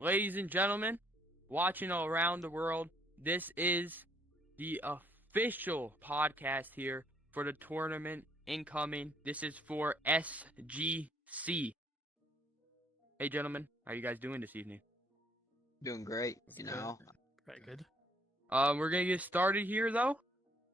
ladies and gentlemen, watching all around the world, this is the official podcast here for the tournament incoming. This is for SGC. Hey, gentlemen, how you guys doing this evening? Doing great, That's good. Very good. We're gonna get started here though.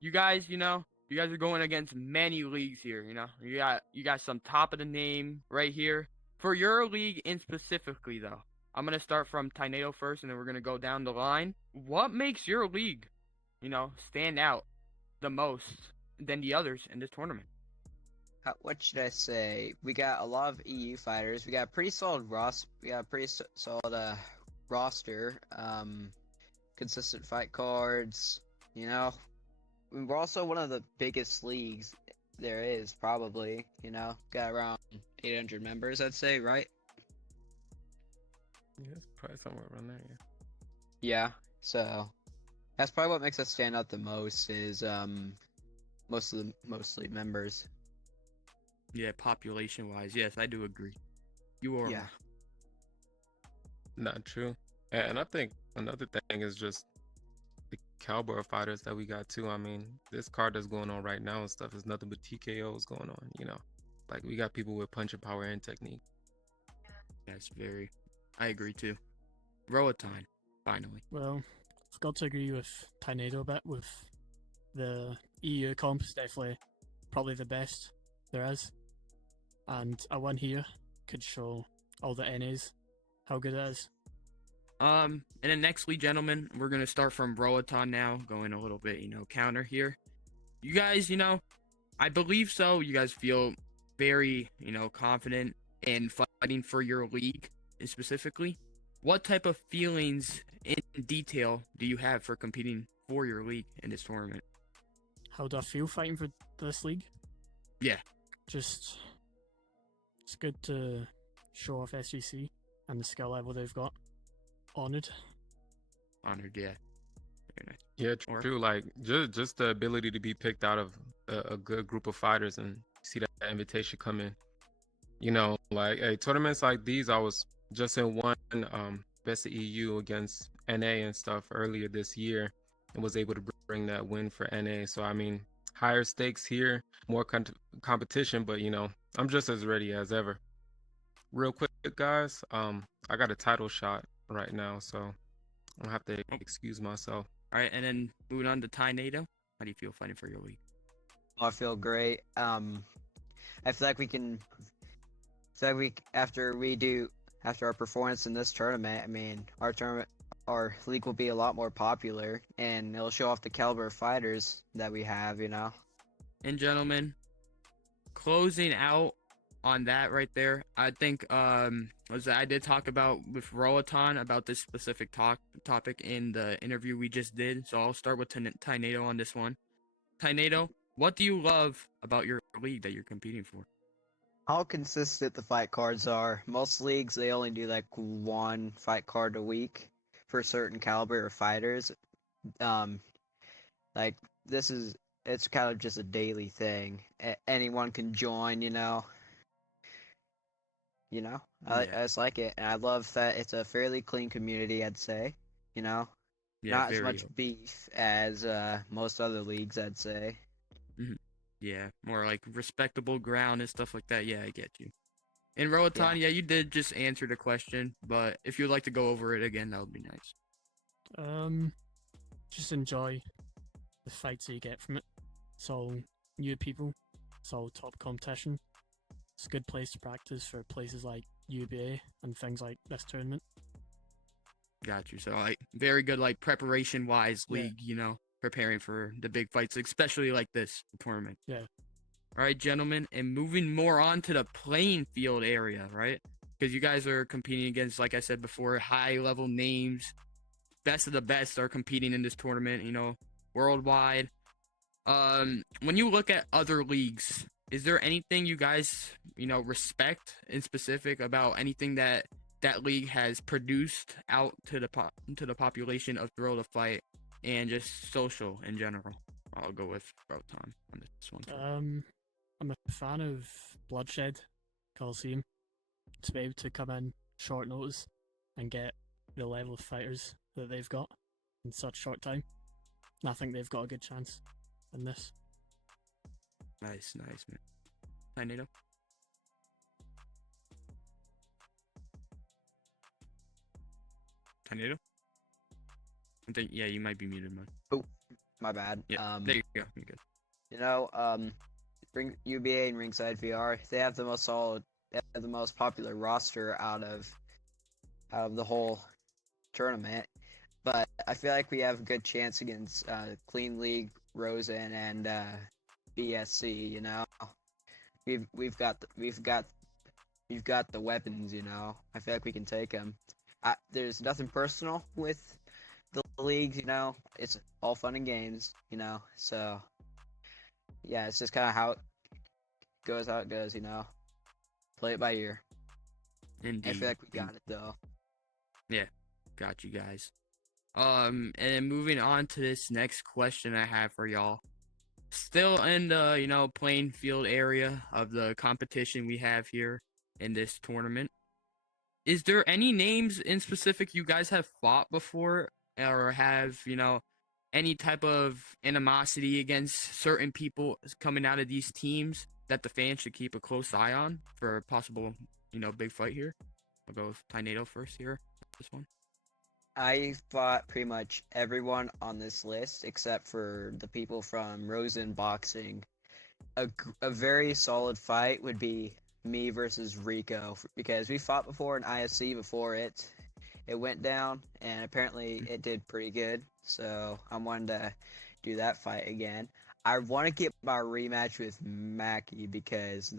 You guys are going against many leagues here. You got some top of the name right here for your league in specifically though. I'm gonna start from Tornado first, and then we're gonna go down the line. What makes your league, stand out the most than the others in this tournament? What should I say? We got a lot of EU fighters. We got a pretty solid roster. Consistent fight cards. We're also one of the biggest leagues there is, probably. Got around 800 members, I'd say, right? Yeah, it's probably somewhere around there. Yeah. Yeah. So that's probably what makes us stand out the most is mostly members. Yeah, population wise, yes, I do agree. You are. Yeah. Not true. And I think another thing is just the caliber of fighters that we got too. I mean, this card that's going on right now and stuff is nothing but TKOs going on. Like we got people with punching power and technique. Yes, very. I agree too. Roatan, finally. Well, I've got to agree with Tornado a bit. With the EU comp is definitely probably the best there is, and a win here could show all the NAs how good it is. And then nextly, gentlemen, we're gonna start from Roatan now, going a little bit, counter here. You guys, I believe so. You guys feel very, confident in fighting for your league specifically. What type of feelings in detail do you have for competing for your league in this tournament? How do I feel fighting for this league? Yeah. Just, it's good to show off SGC and the skill level they've got. Honored, yeah. Very nice. Yeah, true. Like just the ability to be picked out of a good group of fighters and see that invitation come in. Like tournaments like these, I was just in one best of EU against NA and stuff earlier this year, and was able to bring that win for NA. So I mean, higher stakes here, more competition, but I'm just as ready as ever. Real quick, guys, I got a title shot right now, so I'll have to excuse myself. All right, and then moving on to Tornado. How do you feel fighting for your league? I feel great. I feel like we can. After our performance in this tournament, I mean, our league will be a lot more popular, and it'll show off the caliber of fighters that we have. And gentlemen, closing out on that right there, I think I did talk about with Roatan about this specific topic in the interview we just did. So I'll start with Tornado on this one. Tornado, what do you love about your league that you're competing for? How consistent the fight cards are. Most leagues, they only do like one fight card a week for a certain caliber of fighters. Like it's kind of just a daily thing. Anyone can join, I just like it, and I love that it's a fairly clean community. I'd say, Yeah, not as much beef as most other leagues. I'd say. Yeah, more like respectable ground and stuff like that. Yeah, I get you. And Roatan, yeah, you did just answer the question, but if you'd like to go over it again, that would be nice. Just enjoy the fights that you get from it. It's all new people. It's all top competition. It's a good place to practice for places like UBA and things like this tournament. Got you. So, like, very good, like, preparation-wise league, preparing for the big fights, especially like this tournament. Yeah. All right, gentlemen, and moving more on to the playing field area, right? Because you guys are competing against, like I said before, high-level names. Best of the best are competing in this tournament, worldwide. When you look at other leagues, is there anything you guys, respect in specific about anything that league has produced out to the population of Thrill to Fight and just social in general? I'll go with Rotan on this one. I'm a fan of Bloodshed Coliseum. To be able to come in short notice and get the level of fighters that they've got in such short time. And I think they've got a good chance in this. Nice, man. Tornado. Tornado. I think you might be muted, man. Oh, my bad. Yeah, there you go. You're good. You know, UBA and Ringside VR, they have the most popular roster out of the whole tournament. But I feel like we have a good chance against Clean League, Rosen, and BSC. You know, we've got the weapons. You know, I feel like we can take them. There's nothing personal with the leagues. You know, it's all fun and games. You know, so yeah, it's just kind of how it goes. You know, play it by ear. Indeed. I feel like we got it though. Yeah, got you guys. And then moving on to this next question I have for y'all. Still in the, playing field area of the competition we have here in this tournament. Is there any names in specific you guys have fought before or have, any type of animosity against certain people coming out of these teams that the fans should keep a close eye on for a possible, big fight here? I'll go with Tornado first here. This one. I fought pretty much everyone on this list except for the people from Rosen Boxing. A very solid fight would be me versus Rico because we fought before in IFC before it went down, and apparently it did pretty good. So I'm wanting to do that fight again. I want to get my rematch with Mackie because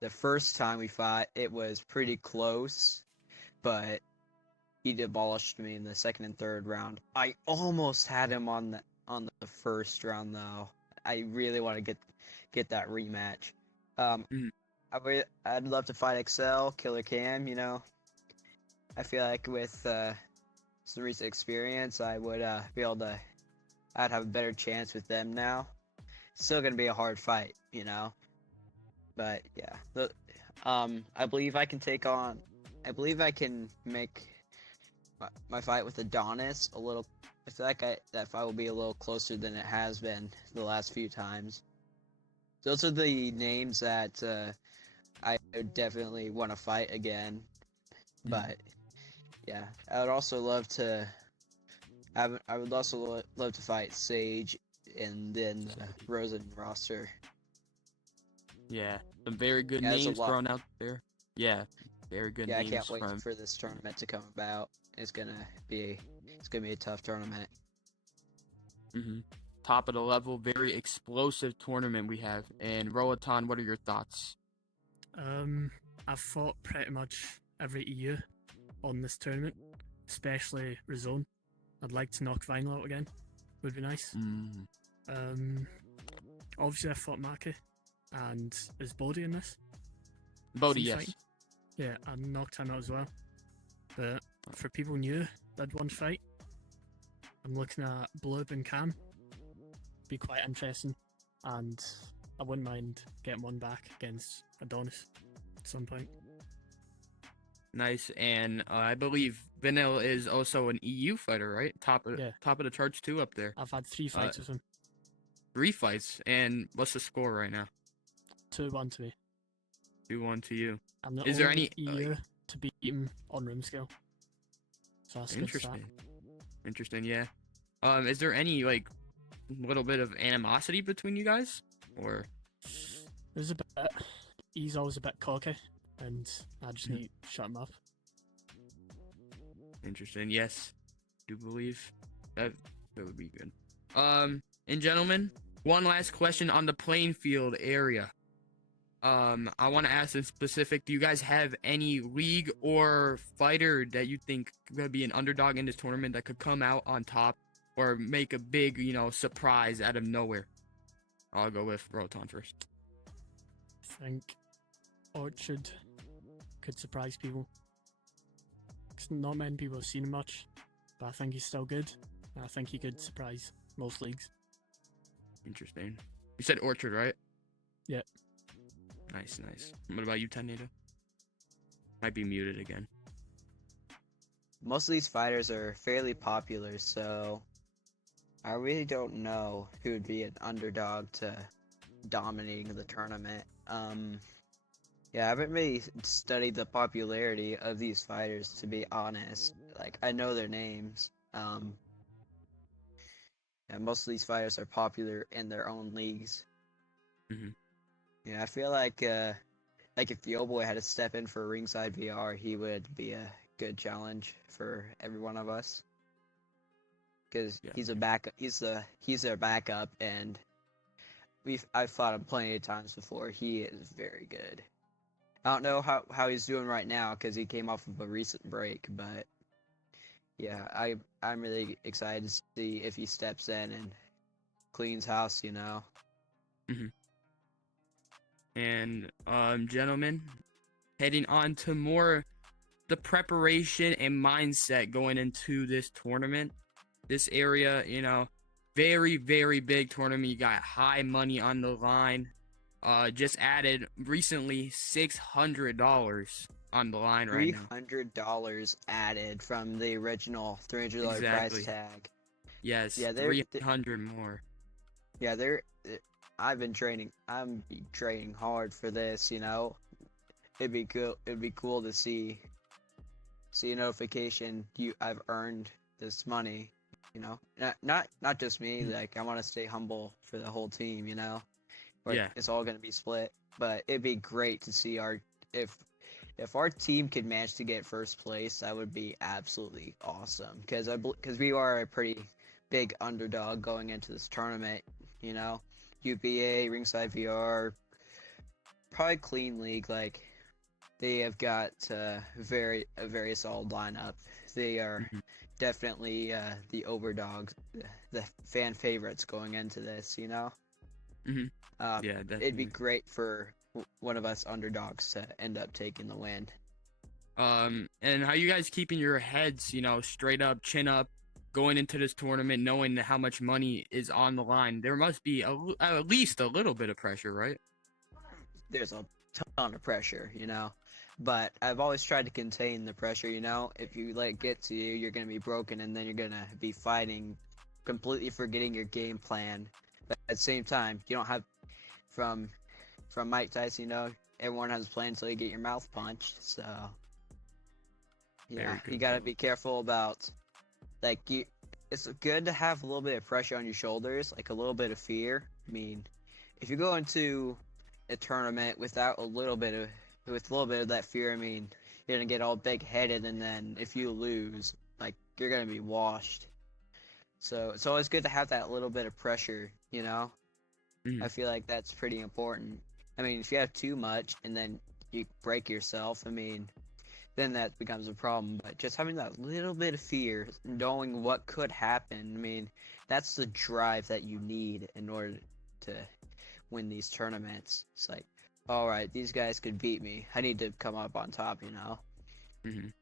the first time we fought it was pretty close, but he demolished me in the second and third round. I almost had him on the first round though. I really want to get that rematch. I'd love to fight Excel, Killer Cam. I feel like with some recent experience, I would be able to. I'd have a better chance with them now. Still gonna be a hard fight, But yeah, I believe I can take on. I believe I can make my fight with Adonis a little. I feel like that fight will be a little closer than it has been the last few times. Those are the names that I would definitely want to fight again. But yeah, I would also love to. I would also love to fight Sage and then the Rosen roster. Yeah, some very good names thrown out there. Yeah, very good names. I can't wait for this tournament to come about. It's gonna be a tough tournament. Top of the level, very explosive tournament we have. And Roatan, what are your thoughts? I've fought pretty much every year on this tournament, especially Razone. I'd like to knock Vinyl out again. Would be nice. Obviously I fought Maki, and is Bodhi in this? Bodhi, yes. Fighting? Yeah, I knocked him out as well. But for people new, that one fight, I'm looking at Blub and Cam. Be quite interesting, and I wouldn't mind getting one back against Adonis at some point. Nice, and I believe Vinyl is also an EU fighter, right? Top of the charts too up there. I've had 3 fights with him. 3 fights, and what's the score right now? 2-1 to me. 2-1 to you. I'm the Is there only any EU to beat him on room scale. So that's interesting. Interesting, yeah. Is there any little bit of animosity between you guys, or? There's a bit. He's always a bit cocky, and I just need to shut him up. Interesting. Yes, do believe that would be good. And gentlemen, one last question on the playing field area. I want to ask in specific, do you guys have any league or fighter that you think could be an underdog in this tournament that could come out on top or make a big, surprise out of nowhere? I'll go with Rotan first. I think Orchard could surprise people. 'Cause not many people have seen him much, but I think he's still good. And I think he could surprise most leagues. Interesting. You said Orchard, right? Yeah. Nice. What about you, Tornado? Might be muted again. most of these fighters are fairly popular, so I really don't know who would be an underdog to dominating the tournament. Yeah, I haven't really studied the popularity of these fighters, to be honest. Like, I know their names. Yeah, most of these fighters are popular in their own leagues. Hmm. Yeah, I feel like if the old boy had to step in for ringside VR, he would be a good challenge for every one of us. Because Yeah. he's a backup. He's their backup, and I've fought him plenty of times before. He is very good. I don't know how he's doing right now because he came off of a recent break, but yeah, I'm really excited to see if he steps in and cleans house. Hmm. And gentlemen, heading on to more the preparation and mindset going into this tournament. This area, very, very big tournament. You got high money on the line. Just added recently $600 on the line right now. $300 added from the original $300 price Exactly. tag. Yes, Yeah, 300 more. yeah, I've been training. I'm training hard for this. It'd be cool. It'd be cool to see a notification. I've earned this money. Not just me. Mhm. Like, I want to stay humble for the whole team. Where Yeah. it's all gonna be split. But it'd be great to see if our team could manage to get first place, that would be absolutely awesome. Because we are a pretty big underdog going into this tournament. UBA, Ringside VR, probably Clean League. Like, they have got a very solid lineup. They are Mhm. definitely the overdogs, the fan favorites going into this. Mhm. Yeah, It'd be definitely. great for one of us underdogs to end up taking the win. And how you guys keeping your heads, straight up, chin up, going into this tournament, knowing how much money is on the line? There must be at least a little bit of pressure, right? There's a ton of pressure. But I've always tried to contain the pressure. If you let it get to you, you're gonna be broken, and then you're gonna be fighting, completely forgetting your game plan. But at the same time, you don't have from Mike Tyson. Everyone has a plan until you get your mouth punched. So yeah, Very you good. gotta be careful about, like, you. It's good to have a little bit of pressure on your shoulders, like a little bit of fear. I mean, if you go into a tournament without a little bit of that fear, I mean, you're gonna get all big headed, and then if you lose, like, you're gonna be washed. So it's always good to have that little bit of pressure. I Mhm. feel like that's pretty important. I mean, if you have too much and then you break yourself, I mean, then that becomes a problem. But just having that little bit of fear, knowing what could happen, I mean, that's the drive that you need in order to win these tournaments. It's like, all right, these guys could beat me. I need to come up on top. Mhm. It's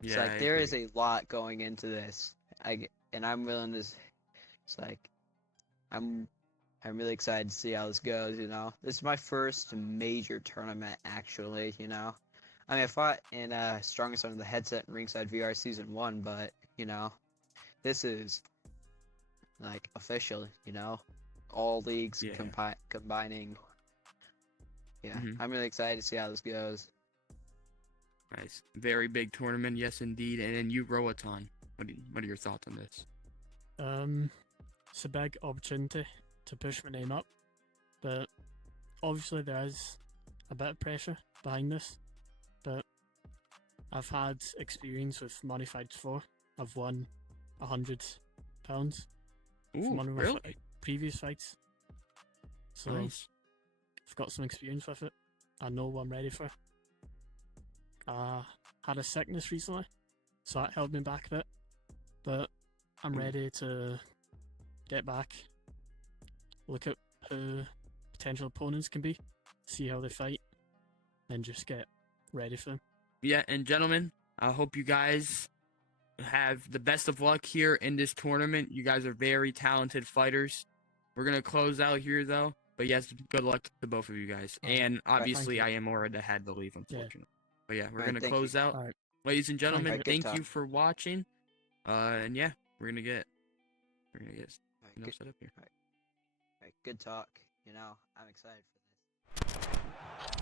Yeah, I like there is agree. a lot going into this. And I'm willing to. It's like I'm really excited to see how this goes. This is my first major tournament, actually. I mean, I fought in Strongest Under the Headset and Ringside VR Season 1, but this is, like, official. All leagues Yeah. combining. Yeah, Mhm. I'm really excited to see how this goes. Nice. Very big tournament, yes indeed. And then you, Roaton. What are your thoughts on this? It's a big opportunity to push my name up, but obviously there is a bit of pressure behind this. But I've had experience with money fights before. I've won £100 from Ooh, one of my really? previous fights, so Nice. I've got some experience with it. I know what I'm ready for. I had a sickness recently, so that held me back a bit, but I'm Ooh. ready to get back, look at who potential opponents can be, see how they fight, and just get ready for them. Yeah, and gentlemen, I hope you guys have the best of luck here in this tournament. You guys are very talented fighters. We're gonna close out here though. But yes, good luck to both of you guys. Alright. And Right, obviously you. I am already had to leave, Yeah. unfortunately. But yeah, we're Alright, gonna thank you. close out. Alright. ladies and gentlemen, Alright, good thank talk. you for watching. And yeah, we're gonna get Alright, good, set up here. alright, good talk. You know, I'm excited for this.